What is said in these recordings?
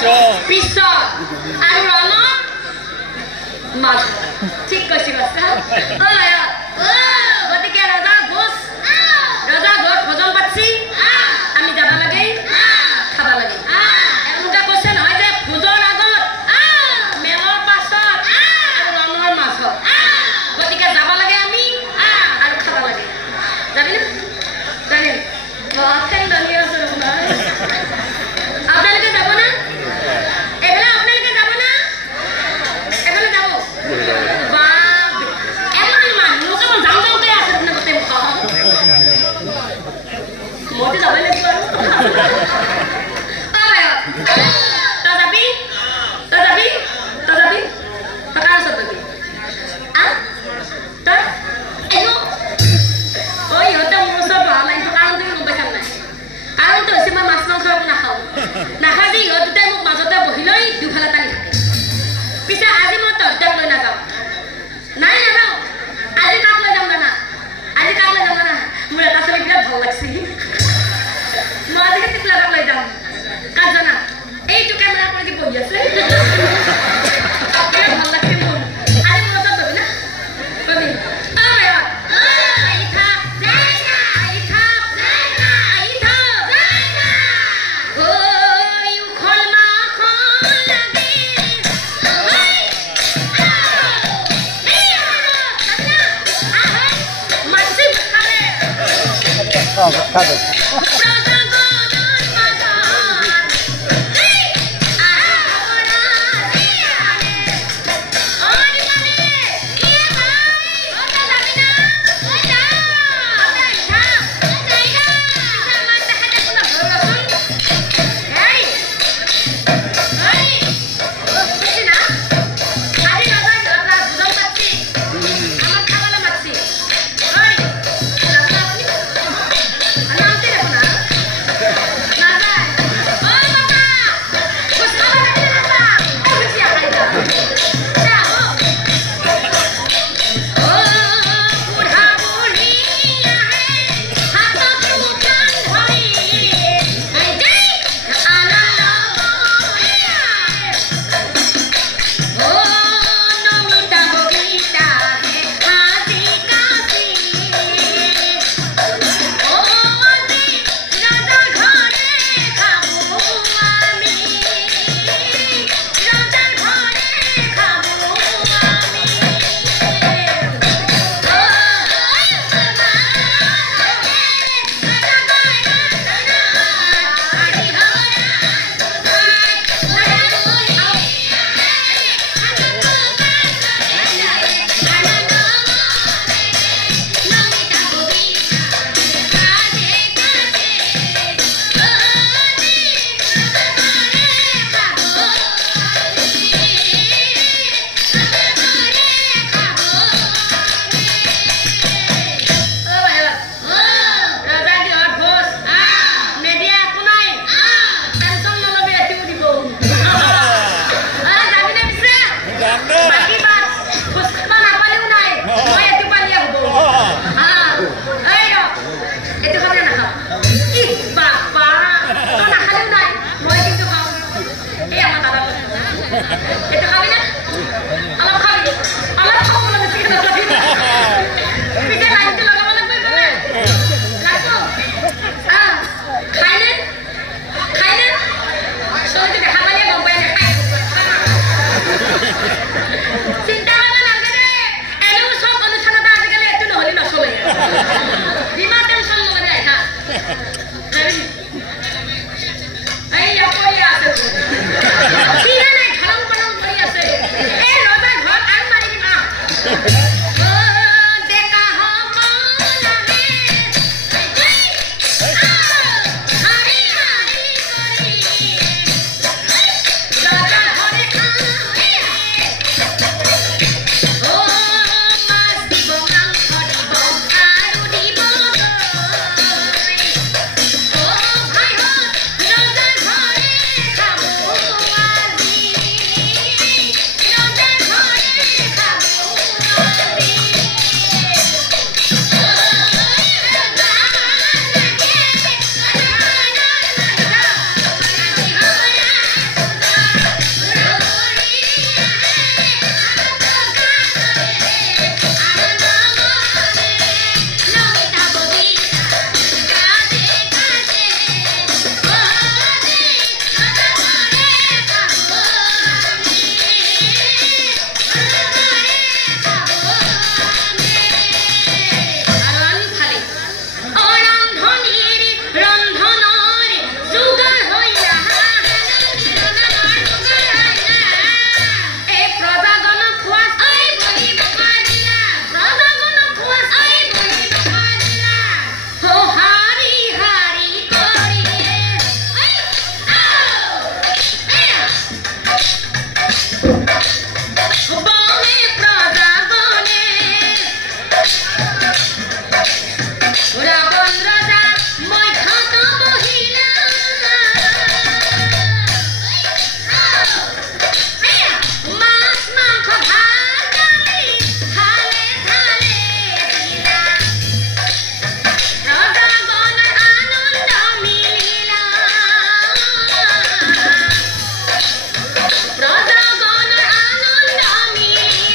পিছত আৰু ৰণ মাছ ঠিক কৈছি বাচ্চা গতিকে ৰজা ঘোষ ভোজন পাতছি আমি যাব লাগে খাবা লাগে এনেকুৱা কৈছে নহয় যে ভোজৰ আগত মেলৰ পাছত আৰু ৰণৰ মাছত গতিকে যাব লাগে আমি আৰু খাবা লাগে যাবি না জানে ঠেং দাঙি আছে আপোনালোকে যাব না এবেলা আপোনালোকে যাব না এবেলা যাব এমন মানুহ যাওঁ যাওঁতে আছে আপোনাৰ গোটেই মইতো যাবই লাগিব আৰু তই যাবি তই যাবি তই যাবি তই কাৰ ওচৰত যাবি তই এনো ইহঁতে মোৰ ওচৰত বহা নাই কাৰণটো গম পাইছা নাই কাৰণটো হৈছে মই মাছ মাংস নাখাওঁ নাখাওঁ যে ইহঁত দুটাই মোক মাজতে বহি লৈ দুফালে টানি থাকে পিছে আজি মই তহঁতক লৈ নাযাওঁ নাই নাযাওঁ আজি কাক লৈ যাম জানা মোৰ এটা ছোৱালী বিৰাট ভাল লাগছি মই আজিকে টিকলাক লৈ যাম কাক জানা এইটো কেমেৰা কৰি দি বহি আছে বিৰাট ভাল লাগছি মোৰ আজি মোৰ ওচৰত যাবি না কবি Cover. Nah,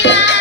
দিয়া